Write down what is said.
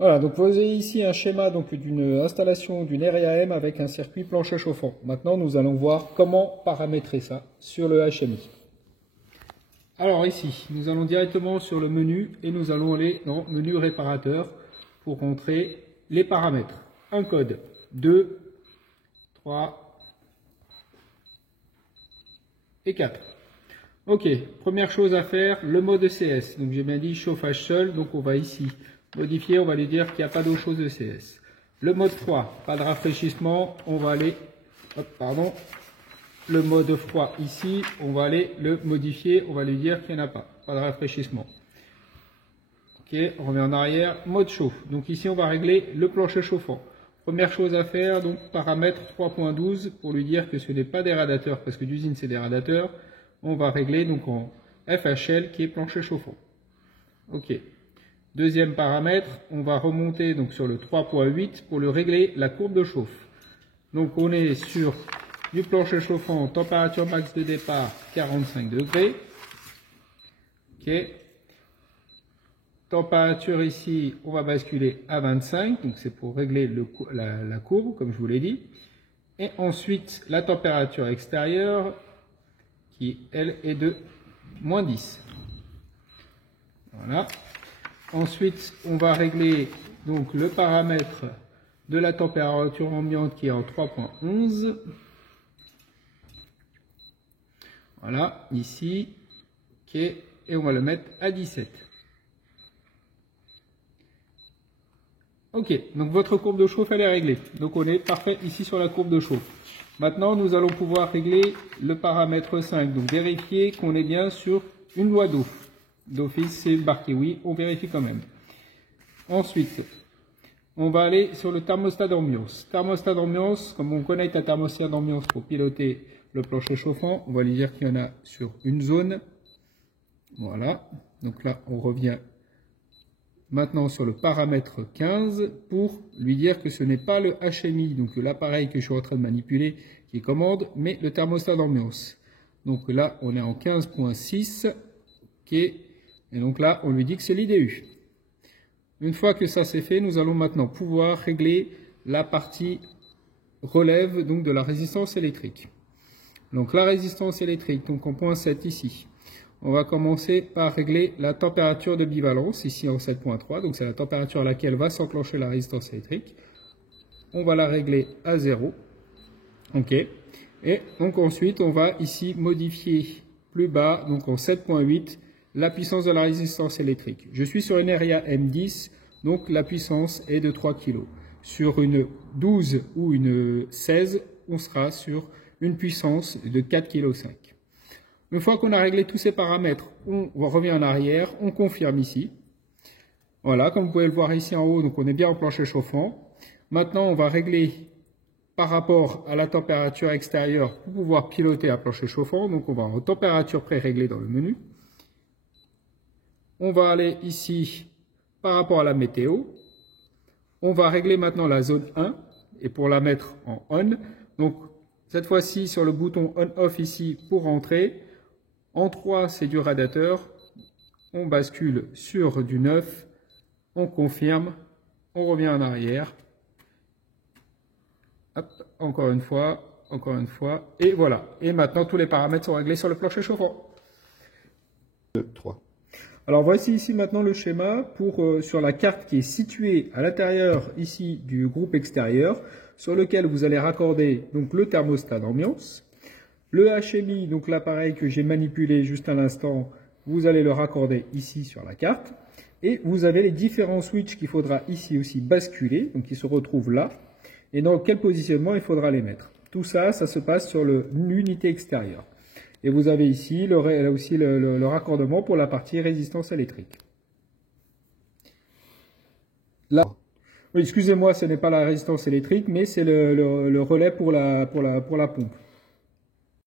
Voilà, donc vous avez ici un schéma d'une installation d'une RIAM avec un circuit plancher chauffant. Maintenant, nous allons voir comment paramétrer ça sur le HMI. Alors ici, nous allons directement sur le menu et nous allons aller dans menu réparateur pour rentrer les paramètres. Un code 2, 3 et 4. Ok, première chose à faire, le mode ECS. Donc j'ai bien dit chauffage seul, donc on va ici modifier, on va lui dire qu'il n'y a pas d'eau chaude ECS. Le mode froid, pas de rafraîchissement, on va aller, le mode froid ici, on va aller le modifier, on va lui dire qu'il n'y en a pas de rafraîchissement. Ok, on revient en arrière, mode chaud. Donc ici on va régler le plancher chauffant. Première chose à faire, donc paramètre 3.12 pour lui dire que ce n'est pas des radiateurs, parce que d'usine c'est des radiateurs. On va régler donc en FHL qui est plancher chauffant. Ok. Deuxième paramètre, on va remonter donc sur le 3.8 pour le régler la courbe de chauffe. Donc on est sur du plancher chauffant, température max de départ 45 degrés. Ok. Température ici, on va basculer à 25, donc c'est pour régler la courbe comme je vous l'ai dit. Et ensuite la température extérieure qui elle est de moins 10. Voilà. Ensuite, on va régler donc le paramètre de la température ambiante qui est en 3.11. Voilà, ici. Ok, et on va le mettre à 17. Ok, donc votre courbe de chauffe elle est réglée. Donc on est parfait ici sur la courbe de chauffe. Maintenant, nous allons pouvoir régler le paramètre 5. Donc vérifier qu'on est bien sur une loi d'eau. D'office, c'est marqué oui, on vérifie quand même. Ensuite, on va aller sur le thermostat d'ambiance. Thermostat d'ambiance, comme on connecte un thermostat d'ambiance pour piloter le plancher chauffant, on va lui dire qu'il y en a sur une zone. Voilà, donc là on revient maintenant sur le paramètre 15 pour lui dire que ce n'est pas le HMI, donc l'appareil que je suis en train de manipuler qui commande, mais le thermostat d'ambiance. Donc là on est en 15.6, ok, et donc là on lui dit que c'est l'IDU. Une fois que ça c'est fait, nous allons maintenant pouvoir régler la partie relève donc de la résistance électrique. Donc la résistance électrique, donc en point 7 ici. On va commencer par régler la température de bivalence, ici en 7.3, donc c'est la température à laquelle va s'enclencher la résistance électrique. On va la régler à 0. Ok. Et donc ensuite, on va ici modifier plus bas, donc en 7.8, la puissance de la résistance électrique. Je suis sur une RIA M10, donc la puissance est de 3 kg. Sur une 12 ou une 16, on sera sur une puissance de 4,5 kg. Une fois qu'on a réglé tous ces paramètres, on revient en arrière, on confirme ici. Voilà, comme vous pouvez le voir ici en haut, donc on est bien en plancher chauffant. Maintenant, on va régler par rapport à la température extérieure pour pouvoir piloter un plancher chauffant. Donc on va en température pré-réglée dans le menu. On va aller ici par rapport à la météo. On va régler maintenant la zone 1 et pour la mettre en on. Donc cette fois-ci sur le bouton on-off ici pour rentrer. En 3 c'est du radiateur. On bascule sur du 9. On confirme. On revient en arrière. Hop, encore une fois, et voilà. Et maintenant, tous les paramètres sont réglés sur le plancher chauffant. 3. Alors, voici ici maintenant le schéma pour sur la carte qui est située à l'intérieur ici du groupe extérieur, sur lequel vous allez raccorder donc le thermostat d'ambiance. Le HMI, donc l'appareil que j'ai manipulé juste à l'instant, vous allez le raccorder ici sur la carte. Et vous avez les différents switches qu'il faudra ici aussi basculer, donc qui se retrouvent là. Et dans quel positionnement il faudra les mettre. Tout ça, ça se passe sur l'unité extérieure. Et vous avez ici aussi le raccordement pour la partie résistance électrique. Là, oui, excusez-moi, ce n'est pas la résistance électrique, mais c'est le relais pour la pompe.